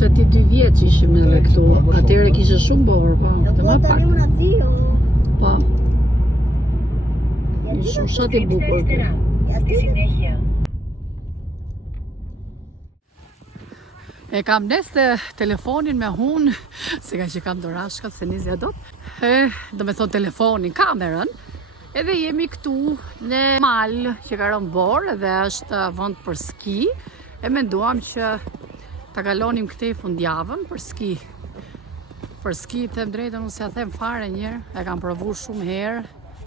Isha ti 2 vjeç ishim edhe këtu. Atëherë kishe shumë borë, po. Këtë më pak. Po. Ishte shumë i bukur. E kam nesë telefonin me hun, se ka që kam dorashkat, se nizja do me thonë telefonin, kamerën, edhe jemi këtu në mal që ka rënë borë edhe është vend për ski, e menduam që ta kalonim këtej fundjavën për ski. Për ski, them drejtën, unë se ja them fare njerë, e kam provu shumë herë,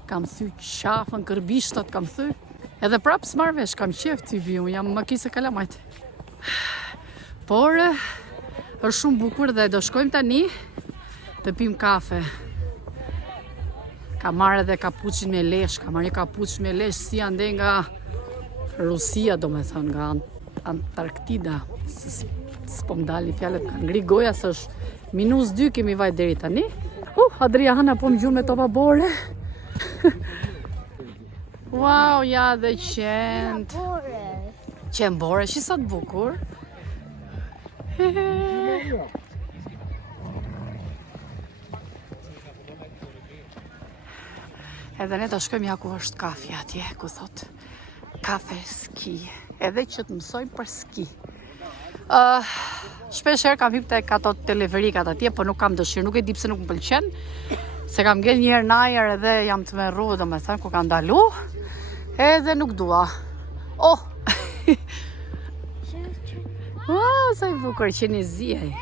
kam thy qafën, kërbishtat kam thy, edhe prapë s'marrë vesh, kam qef të vi, unë jam më kise kalamajt. Por, është shumë bukur dhe do shkojmë tani të pim kafe. Ka marrë edhe kapuçin me lesh, ka marrë një kapuç me lesh si ande nga Rusia, do me thënë, nga Antarktida. S'po më dali fjallet, ka ngri goja, së është -2 kemi vajt deri tani. Adriana po më gjurë me topa bore. Wow, ja dhe qend. Qend bore, shi sa të bukur. Edhe ne të shkojmë ja ku është kafe atje, ku thot kafe ski, edhe që të mësojmë për ski. Shpesh herë kam hip tek ato teleferikat atje, po nuk kam dëshirë, nuk e di pse nuk më pëlqen, se kam ngel një herë najër edhe jam të me rru, do me thënë, ku kam dalu, edhe nuk dua. Oh! Wow, sa i bukur që një zjej.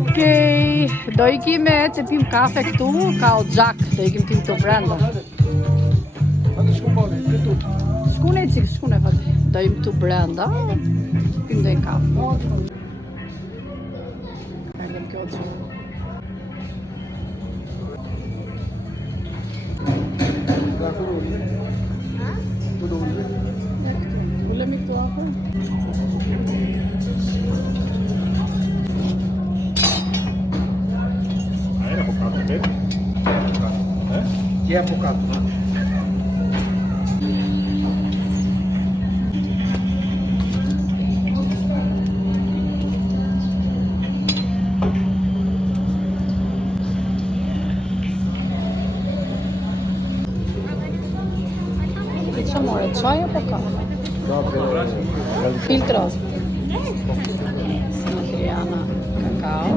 Okej, do ikim të pim kafe këtu, ka o gjak, do ikim tim të brenda. Shkune qik, shkune fati. Do im të brenda, pim dhe i kafe. Kërgjem kjo gjak. Ulemi këtu afer? Chi è avvocato? Që more, qaj apo kafe? Filtros. Adriana, kakao.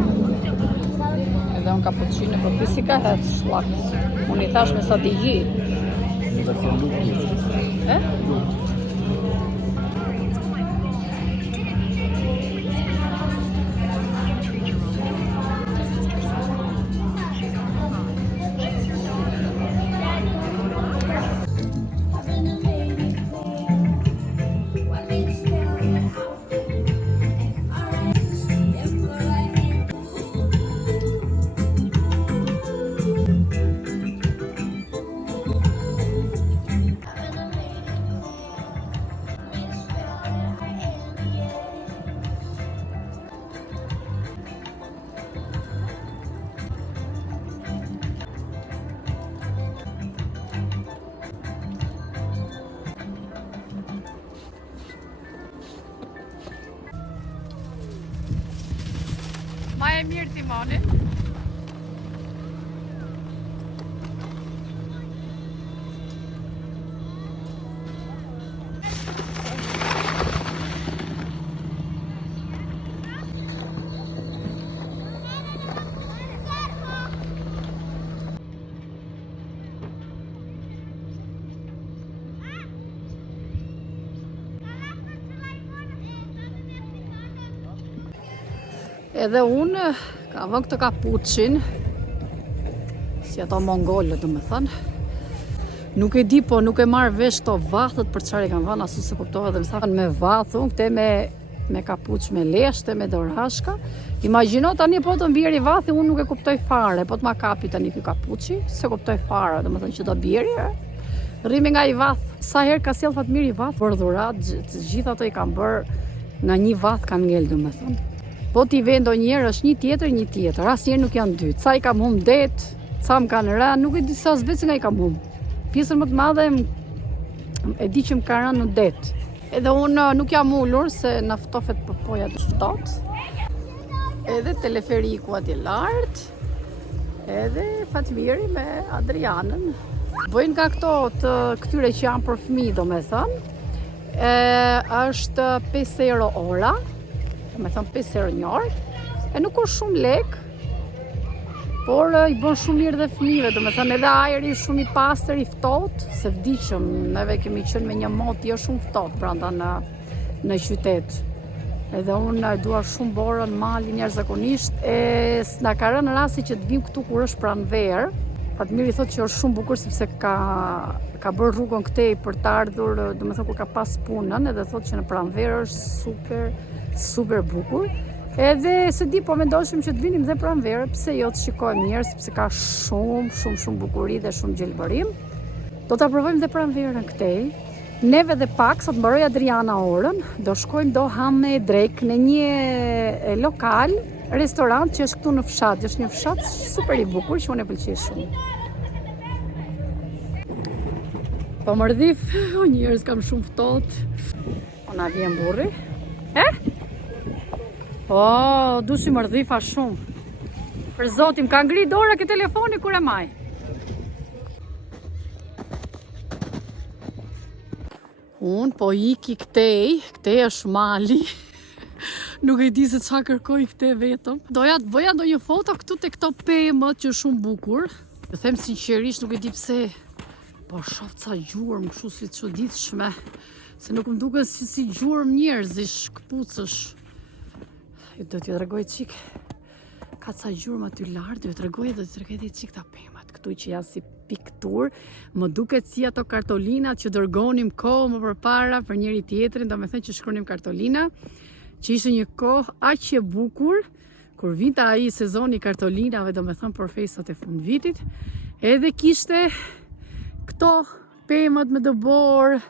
Edhe unë cappuccino, po pisi ka hedhë shlak. Unë i thash me sa t'i gji. Ma e mirë timonin. Edhe unë ka vën këtë kapuçin, si ato mongolët do me thënë. Nuk e di, po nuk e marrë vesh to vathët për çfarë i kanë vënë, asu se kuptova dhe më thënë me vathë, këte me kapuç me leshte, me dorashka. Imagjino tani po të mbjeri vathi, unë nuk e kuptoj fare, po të ma kapi tani ky kapuçi, se kuptoj fare, do me thënë që do bjeri, rrimi nga i vath. Sa herë ka sjell Fatmiri vath, për dhurat, të gjitha ato i kanë bërë nga një vath kanë ngel, do me thënë. Po t'i ve ndonjëherë është një tjetër, asnjëherë nuk janë dy. Ca I kam humbë det, ca më kanë rënë, nuk e di sa vetë nga I kam humbë. Pjesën më të madhe e di që më ka rënë në det. Edhe unë nuk jam ullur se na ftofet përpoja të ftohtë. Edhe teleferiku atje lart. Edhe Fatmiri me Adrianën. Bëjnë nga këto të këtyre që janë për fëmijë, domethënë. Është 5 euro ora. Domethënë 5 euro një orë. E nuk është shumë lek, por I bën shumë mirë dhe fëmijëve, domethënë edhe ajri shumë I pastër, I ftohtë, se vdiqëm, neve kemi qenë me një mot jo shumë ftohtë brenda në qytet. Edhe unë dua shumë borën, malin jashtëzakonisht, s'na ka rënë rasti që të vim këtu kur është pranverë. Fatmiri thotë që është shumë bukur sepse ka bërë rrugën këtej për të ardhur, domethënë kur ka pas punën, edhe thotë që në pranverë është super bukur. Edhe se di po mendoshim që të vinim dhe pranverë, pse jo të shikojmë njerëz, sepse ka shumë bukuri dhe shumë gjelbërim. Do ta provojmë dhe pranverën këtej. Neve dhe pak, sot mbaroi Adriana orën, do shkojmë do ham me drek në një lokal, restorant që është këtu në fshat, është një fshat super I bukur që unë e pëlqej shumë. Po mërdhif, njerëz kam shumë ftohtë. Ona vjen burri. Po, dushi mërdhifa shumë. Për zotim, ka ngri dora ke telefoni kur e maj. Unë po iki këtej është mali. Nuk e di se qa kërkoj këtej vetëm. Doja të bëja ndonjë foto këtu te këto pemët që është shumë bukur. Të them sinqerisht nuk e di pse. Po shoh ca gjurmë kështu si çuditshme. Se nuk më duken si gjurmë njerëzish, këpucësh. Do t'ju tregoj çik. Ka ca gjurmë aty lart, do t'ju tregoj çik ta pemat këtu që janë si piktur. Më duket si ato kartolinat që dërgonim kohë më përpara për njëri tjetrin, domethënë që shkronim kartolina, që ishte një kohë aq e bukur kur vinte ai sezoni I kartolinave, domethënë për festat e fundvitit, edhe kishte këto pemët me dëbor.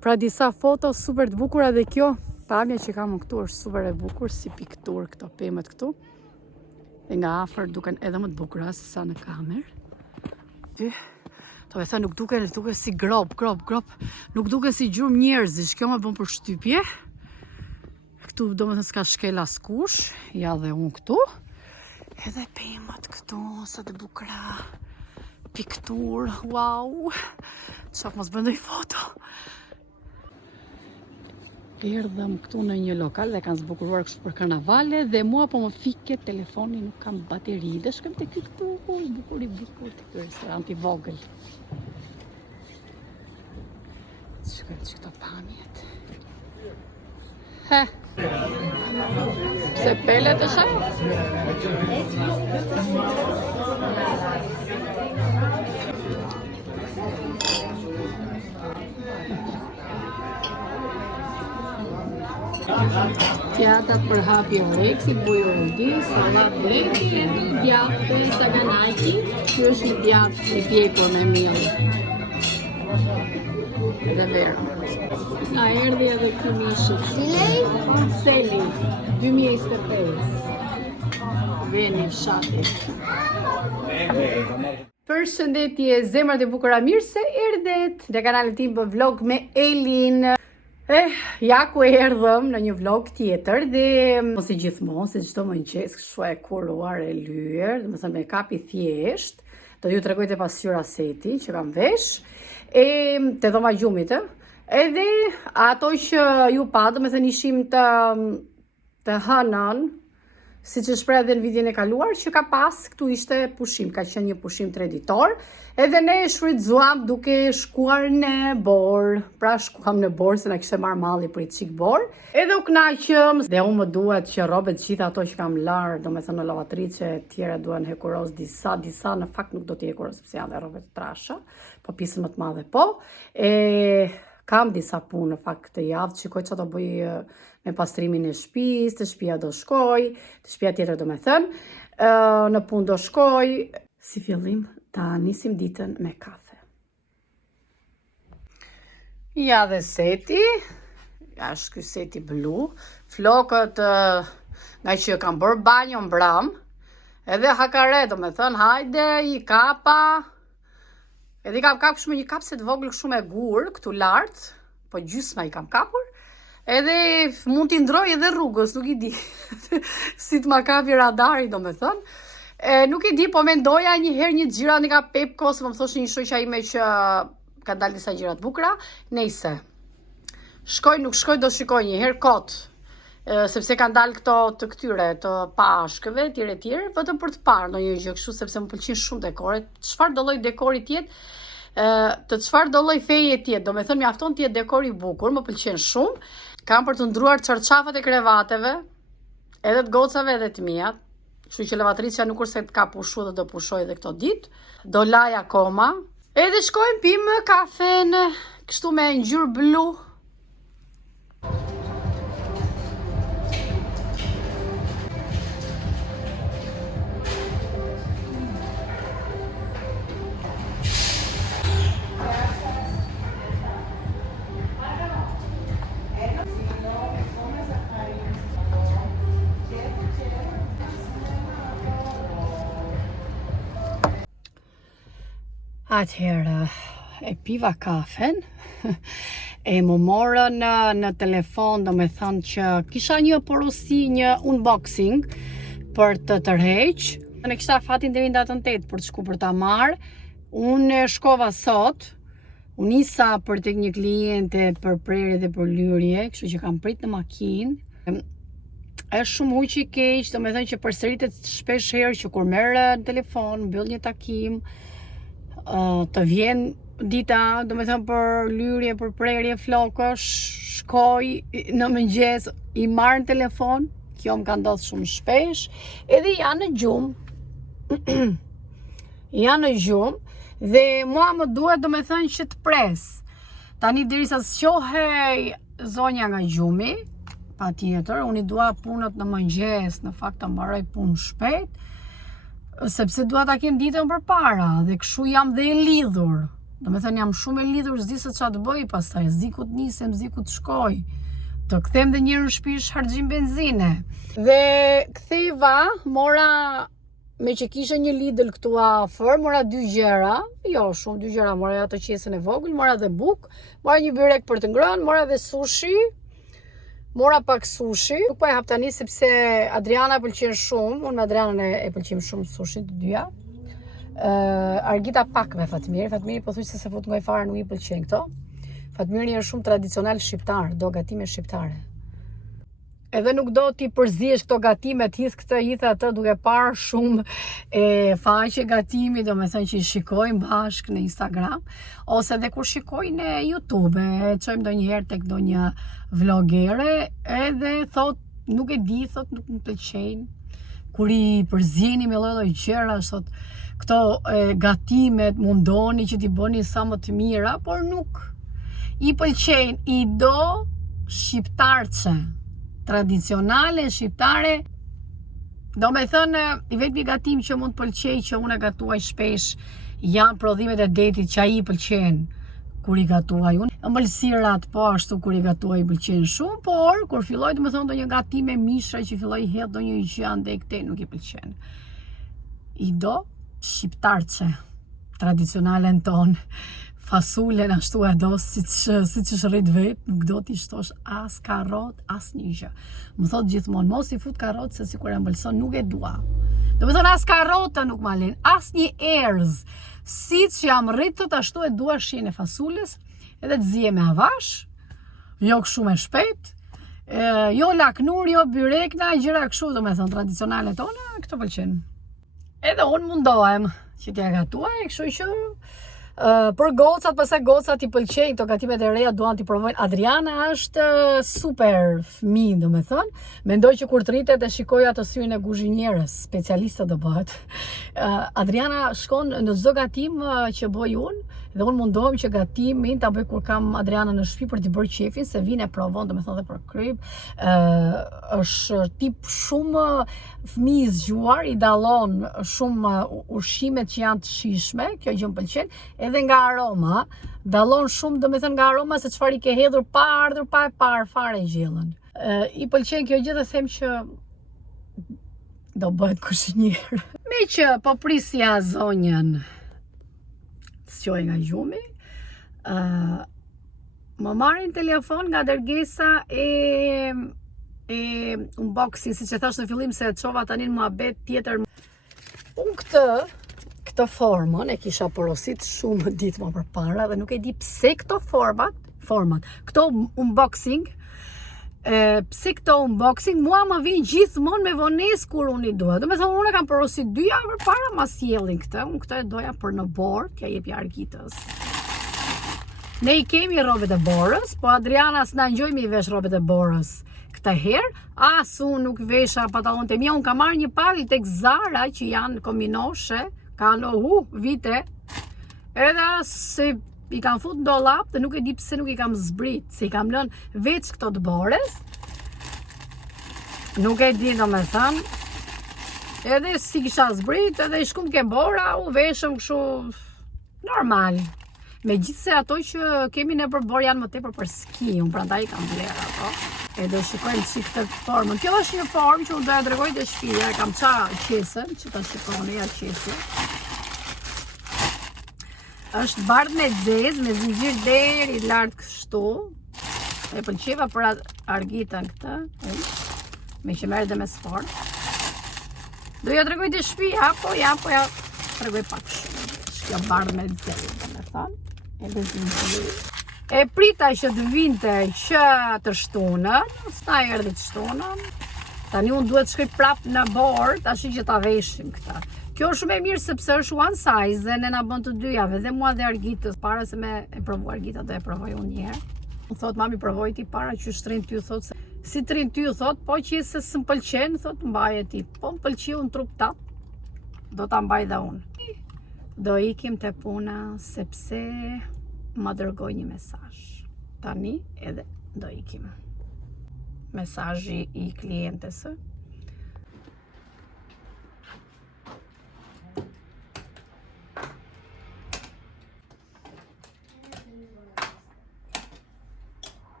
Pra disa foto super të bukura dhe kjo pamja që kam këtu është super e bukur si piktur këto pemët këtu. Dhe nga afër duken edhe më të bukura se sa në kamerë. Do të thënë nuk duken si grop. Nuk duken si gjurmë njerëzish. Kjo më bën përshtypje. Këtu domethënë s'ka shkel askush, ja dhe unë këtu. Edhe pemët këtu, sa të bukura. Piktur, wow. Çfarë mos bëndoj foto. Erdhëm këtu në një lokal dhe kanë zbukuruar kështu për karnavale dhe mua po më fike telefoni, nuk kam bateri. Dhe shkojmë te ky këtu, bukur te ky restorant I vogël. Shkojmë te këto pamjet. Se pelet është ajo? Pjata për hapi oreksi, bujë rëndin, salat drejti e një djatë të saganajki. Kjo është një djatë I pjekur me miell. Dhe verë. Na erdhi edhe ky mishi. Seli, 2025. Veni fshati. Përshëndetje zemrat e bukura, mirë se erdhet në kanalin tim për vlog me Elin. Ja ku erdhëm në një vlog tjetër dhe mos I gjithmonë, se çdo mëngjes kështu e kuruar e lyer, domethënë me kap I thjesht, do ju tregoj te pasqyra seti që kam vesh, te dhoma gjumit, edhe ato që ju pa, domethënë ishim të hënën, siç e shpreh edhe në videon e kaluar, që ka pas këtu ishte pushim, ka qenë një pushim 3 ditor, edhe ne shfrytzuam duke shkuar në Borë. Pra shkuam në Borë se na kishte marrë malli për I çik Borë. Edhe u kënaqëm, dhe unë më duhet që rrobat gjitha ato që kam larë, domethënë në lavatriçe e tjera duhen hekuros disa në fakt nuk do t'i hekuros sepse janë rrobat të trasha, po pjesën më të madhe po. Kam disa punë në fakt këtë javë, shikoj çfarë do bëj me pastrimin e shtëpisë, te shtëpia do shkoj, te shtëpia tjetër domethënë, në punë do shkoj. Si fillim ta nisim ditën me kafe. Ja dhe seti, ja është ky seti blu, flokët nga që kam bërë banjo mbram, edhe hakare, do me thënë, hajde, i kapa, edhe i kam kapë shumë një kapse të vogël shumë e gur, këtu lartë, po gjysma i kam kapur, edhe mund t'i ndroj edhe rrugës, nuk i di, si t'ma kapi radari, do me thënë. Nuk i di, po mendoja një herë një xhira nga Pepko, se më thosh një shoqja ime që ka dalë disa xhira të bukura, nejse. Shkoj, nuk shkoj, do shikoj një herë kot, sepse kanë dalë këto të këtyre, të pashkëve, tjere, vetëm për të parë ndonjë gjë kështu, sepse më pëlqen shumë dekore. Çfarë do lloj dekori tjetë, të çfarë do lloj feje tjetë, do me thënë mjafton tjetë dekori i bukur, më pëlqen shumë. Kam për të ndruar çarçafat e krevateve, edhe të gocave edhe të mia. Kështu që lavatricia nuk kurse ka pushu dhe do pushoj edhe këto ditë. Do laj akoma. Edhe shkojmë pimë kafen kështu me ngjyrë blu. Atëherë, e piva kafen, e më morën në telefon, do me thënë që kisha një porosi, një unboxing për të tërheq. Ne kisha fatin deri në datën 8 për të shku për ta marrë. Unë shkova sot, unë nisa për tek një kliente për prerje dhe për lyrje, kështu që kam prit në makinë. Është shumë huq i keq, do me thënë që përsëritet shpesh herë që kur merr në telefon, mbyll një takim, të vjen dita, do me thënë për lyrje, për prerje flokësh, shkoj në mëngjes, i marr në telefon, kjo më ka ndodhur shumë shpesh, edhe janë në gjumë. Janë në gjumë, dhe mua më duhet, do me thënë, që të pres. Tani derisa sqohej zonja nga gjumi, pa tjetër, unë i dua punët në mëngjes, në fakt të mbaroj punë shpejt, sepse dua ta kem ditën përpara dhe kështu jam dhe e lidhur. Do me thënë jam shumë e lidhur, s'di se çfarë të bëj pastaj, s'di ku të nisem, s'di ku të shkoj. Të kthem dhe një herë në shtëpi harxhim benzine. Dhe ktheva, mora me që kisha një Lidl këtu afër, mora 2 gjëra, jo shumë 2 gjëra, mora ato qesën e vogël, mora dhe buk, mora një byrek për të ngrënë, mora dhe sushi. Mora pak sushi, nuk po e hap tani sepse Adriana pëlqen shumë, unë me Adrianën e pëlqem shumë sushi të dyja. Argita pak me Fatmiri, Fatmiri po thuaj se fut nga i fare nuk i pëlqen këto. Fatmiri është shumë tradicional shqiptar, do gatime shqiptare. Edhe nuk do t'i përzihesh këto gatime, t'his këtë hith atë duke parë shumë faqe gatimi, do me thënë që i shikojmë bashkë në Instagram, ose edhe kur shikojnë në YouTube, çojmë ndonjëherë tek ndonjë vlogere, edhe thot, nuk e di, thot, nuk më pëlqejnë. Kur i përzjeni me lloj-lloj gjërash, thot, këto gatimet mundoni që t'i bëni sa më të mira, por nuk i pëlqejnë, i do shqiptarce. Tradicionale, shqiptare, do me thënë, i vetmi gatim që mund të pëlqej që unë e gatuaj shpesh, janë prodhimet e detit që ai i pëlqen kur i gatuaj unë. Ëmbëlsirat po ashtu kur i gatuaj i pëlqen shumë, por kur filloj do me thënë ndonjë gatim me mishra që filloj hedh ndonjë gjë andej këtej nuk i pëlqen. I do shqiptarce, tradicionalen ton. Fasulen ashtu e do, siç është rrit vet, nuk do t'i shtosh as karrot, as një gjë. Më thot gjithmonë, mos i fut karrot se sikur e ëmbëlson, nuk e dua. Do me thënë as karrota nuk ma len, as një erz. Siç jam rrit thot ashtu e dua shijen e fasules, edhe të zije me avash, jo kështu me shpejt, jo laknur, jo byrekna, gjëra kështu, do me thënë tradicionale tona, këto pëlqen. Edhe unë mundohem që t'ja gatuaj, kështu që për gocat, pastaj gocat i pëlqejnë këto gatimet e reja, duan t'i provojnë. Adriana është super fëmijë, do me thënë. Mendoj që kur të rritet e shikoj atë syrin e kuzhinierës, specialiste do bëhet. Adriana shkon në çdo gatim që bëj unë, dhe unë mundohem që gatimin ta bëj kur kam Adriana në shtëpi për t'i bërë qefin, se vjen e provon, do me thënë dhe për kryp. Është tip shumë fëmijë i zgjuar, i dallon shumë ushqimet që janë të shijshme, kjo gjë më pëlqen. Edhe nga aroma, dallon shumë, do me thënë nga aroma se çfarë i ke hedhur pa ardhur pa e parë fare gjellën. I pëlqen kjo gjë dhe them që do bëhet kushinjer. Me që po prisja zonjën, s'qoj nga gjumi, më marrin telefon nga dërgesa e unboxing, si që thash në fillim se çova tani në muhabet tjetër. Unë këtë formën e kisha porosit shumë ditë më përpara dhe nuk e di pse këto format, këto unboxing, pse këto unboxing mua më vinë gjithmonë me vonesë kur unë i dua. Do me thonë unë e kam porosit 2 javë përpara ma sjellin këtë, unë këtë e doja për në borë, t'ja jepi Argitës. Ne i kemi robet e borës, po Adriana s'na ngjoj me i vesh robet e borës. Këtë herë, unë nuk vesha pantallon të mia, unë kam marrë një palë tek Zara që janë kombinoshe, kanë vite. Edhe se i kam fut në dollap dhe nuk e di pse nuk i kam zbrit, se i kam lënë veç këto të borës. Nuk e di domethënë. Edhe si kisha zbrit, edhe i shkum ke bora, u veshëm kështu normal. Megjithse ato që kemi ne për borë janë më tepër për ski, unë prandaj i kam bler ato. E do shikojmë si këtë formën. Kjo është një formë që unë doja t'rregoj te shtëpia, e kam ça qesën, që ta shikoni ja qesën. Është bardhë me zezë, me zinxhir deri lart kështu. E pëlqeva për Argitën këtë, me që merret dhe me sport. Doja t'rregoj te shtëpia, po ja t'rregoj pak shumë. Kjo bardhë me zezë, domethënë. E prita që të vinte që të shtunën, s'na erdhi të shtunën. Tani unë duhet shkoj prap në borë, tash që ta veshim këta. Kjo është shumë e mirë sepse është one size dhe ne na bën të dy javë, dhe mua dhe Argitës, para se me e provoj Argita do e provoj unë një herë. Më thot mami provoj ti para që shtrin ty, thot se si trin ty, thot, po që se s'm pëlqen, thot mbaje ti. Po më pëlqiu në trup tap, do ta mbaj dhe unë. Do ikim te puna sepse më dërgoj një mesazh. Tani edhe do ikim. Mesazhi i klientes.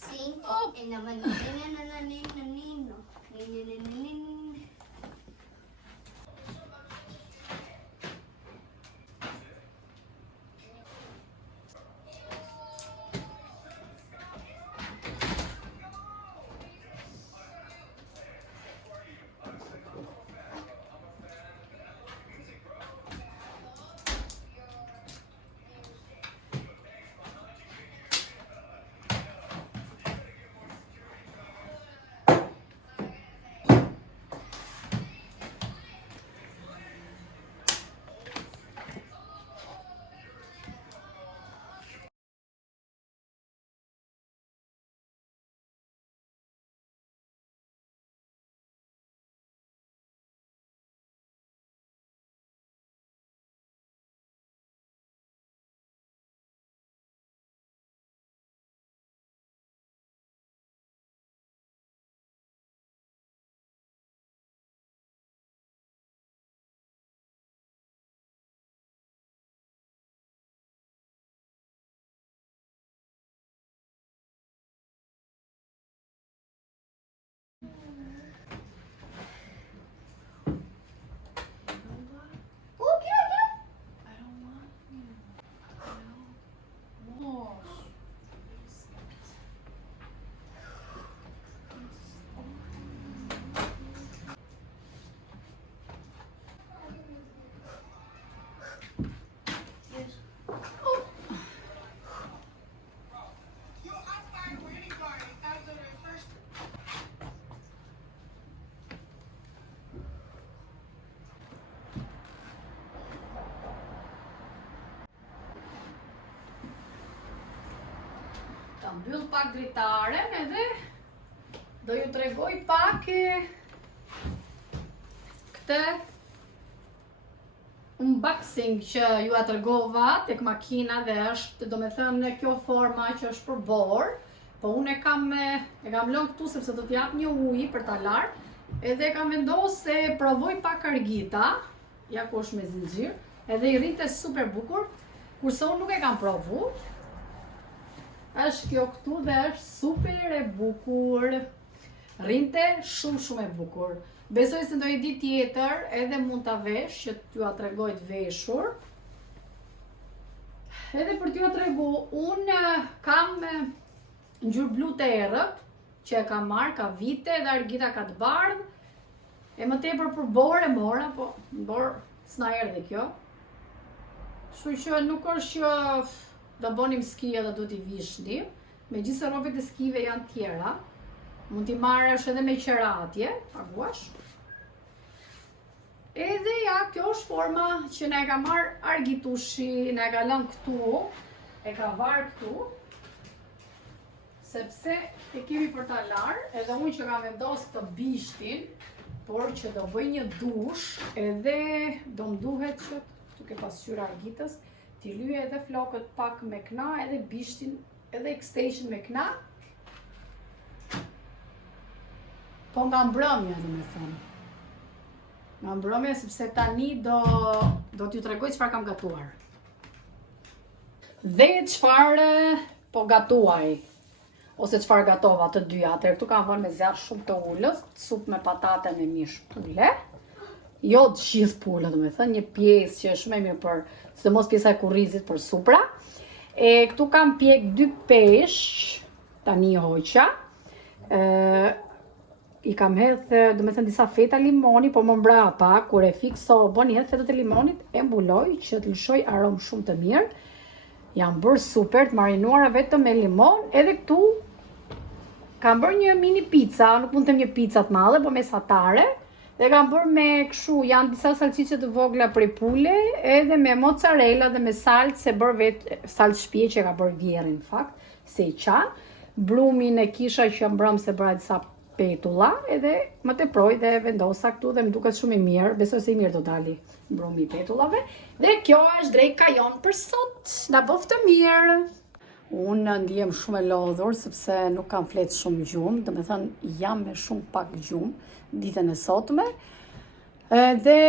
Cinco. En la mañana. ta mbyll pak dritaren edhe do ju tregoj pak këtë unboxing që ju a tregova tek makina dhe është, do me thënë, kjo forma që është për borë, po unë e kam lënë këtu sepse do t'jap një ujë për ta larë, edhe kam vendosur se provoj pak argita, ja ku është me zinxhir, edhe i rrinte super bukur, kurse unë nuk e kam provu. Është kjo këtu dhe është super e bukur. Rrinte shumë e bukur. Besoj se ndonjë ditë tjetër edhe mund ta vesh që t'ju a tregoj të veshur. Edhe për t'ju a tregu, unë kam ngjyrë blu të errët që e kam marrë ka vite dhe argita ka të bardhë. E më tepër për borë e mora, po borë s'na erdhi kjo. Kështu që nuk është që do bonim ski edhe do t'i vishni. Megjithëse rrobat e skive janë tjera. Mund t'i marrësh edhe me qera atje, paguash. Edhe ja, kjo është forma që ne ka marrë Argitushi, ne ka lënë këtu, e ka varë këtu, sepse e kemi për ta larë, edhe unë që kam vendos të bishtin, por që do bëj një dush, edhe do më duhet që, duke pasqyrë Argitës, t'i lyej edhe flokët pak me kna, edhe bishtin, edhe extension me kna, po nga mbrëmja, do me thënë. Nga mbrëmja, sepse tani do t'ju tregoj çfarë kam gatuar. Dhe çfarë po gatuaj, ose çfarë gatova të dyja. Atëherë këtu kam vënë me zjarr shumë të ulës, supë me patate me mish pule. Jo të gjithë pula, do me thënë, një pjesë që është shumë e mirë për, sidomos pjesa e kurrizit për supra. E këtu kam pjek 2 peshq, tani hoqa. I kam hedh, do me thënë, disa feta limoni, po më mbrapa, kur e fik sobën, i hedh fetat e limonit, e mbuloj që të lëshoj aromë shumë të mirë. Jam bërë super, të marinuara vetëm me limon, edhe këtu kam bërë një mini pizza, nuk mund të them një pizza të madhe, po mesatare, dhe kam bërë me kështu, janë disa salcice të vogla prej pule, edhe me mozzarella dhe me salcë, se bërë vetë salcë shtëpie që ka bërë vjerë në fakt, se i qa. Brumin e kisha që mbrëm se bëra disa petulla, edhe më teproj dhe vendosa këtu dhe më duket shumë i mirë, besoj se i mirë do dali mbrumi i petullave. Dhe kjo është drejka jonë për sot, na boftë mirë. Unë ndihem shumë e lodhur sepse nuk kam fletë shumë gjumë, do me thënë jam me shumë pak gjumë ditën e sotme. Dhe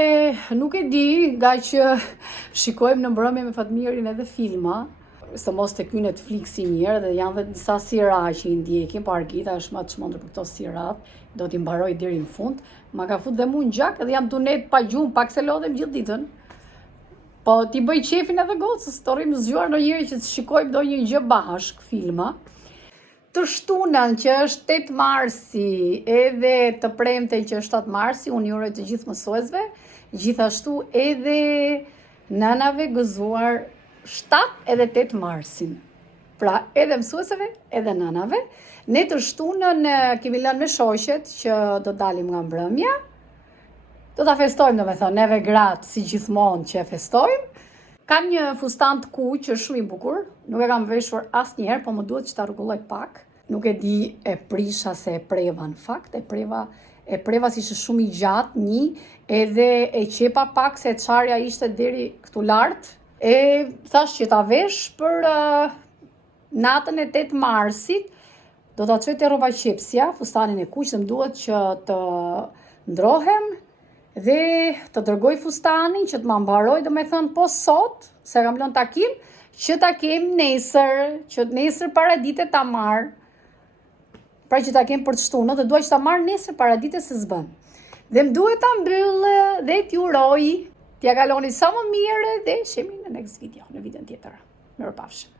nuk e di, nga që shikojmë në mbrëmje me Fatmirin edhe filma, së mos të ky Netflixi mirë, dhe janë dhe disa sira që i ndjekim, po Argita është më të çmendur për këto sirat, do t'i mbaroj deri në fund. Ma ka fut dhe mu në gjak edhe jam tunet pa gjumë, pak se lodhem gjithë ditën. Po t'i bëj qefin edhe gocës, të rrim zgjuar ndonjëherë që të shikojmë ndonjë gjë bashk, filma. Të shtunën që është 8 marsi, edhe të premten që është 7 marsi, unë juroj të gjithë mësuesve, gjithashtu edhe nënave gëzuar 7 edhe 8 marsin. Pra edhe mësueseve, edhe nënave. Ne të shtunën kemi lënë me shoqet që do dalim nga mbrëmja. Do ta festojmë, do me thonë, neve gratë si gjithmonë që e festojmë. Kam një fustan të kuq që është shumë i bukur. Nuk e kam veshur asnjëherë, po më duhet që ta rregulloj pak. Nuk e di e prisha se e preva në fakt, e preva si që shumë i gjatë, edhe e qepa pak se çarja ishte deri këtu lartë. E thash që ta vesh për natën e 8 marsit, do ta çoj te rroba qepsja, fustanin e kuq, dhe më duhet që të ndrohem dhe të dërgoj fustanin që të ma mbaroj, do me thënë po sot, se kam lënë takim, që ta kem nesër, që nesër paradite ta marr. Pra që ta kem për të shtunë, dhe duaj që ta marr nesër paradite se s'bën. Dhe më duhet ta mbyll dhe t'ju uroj t'ja kaloni sa më mirë dhe shemi në next video, në videon tjetër. Mirupafshim.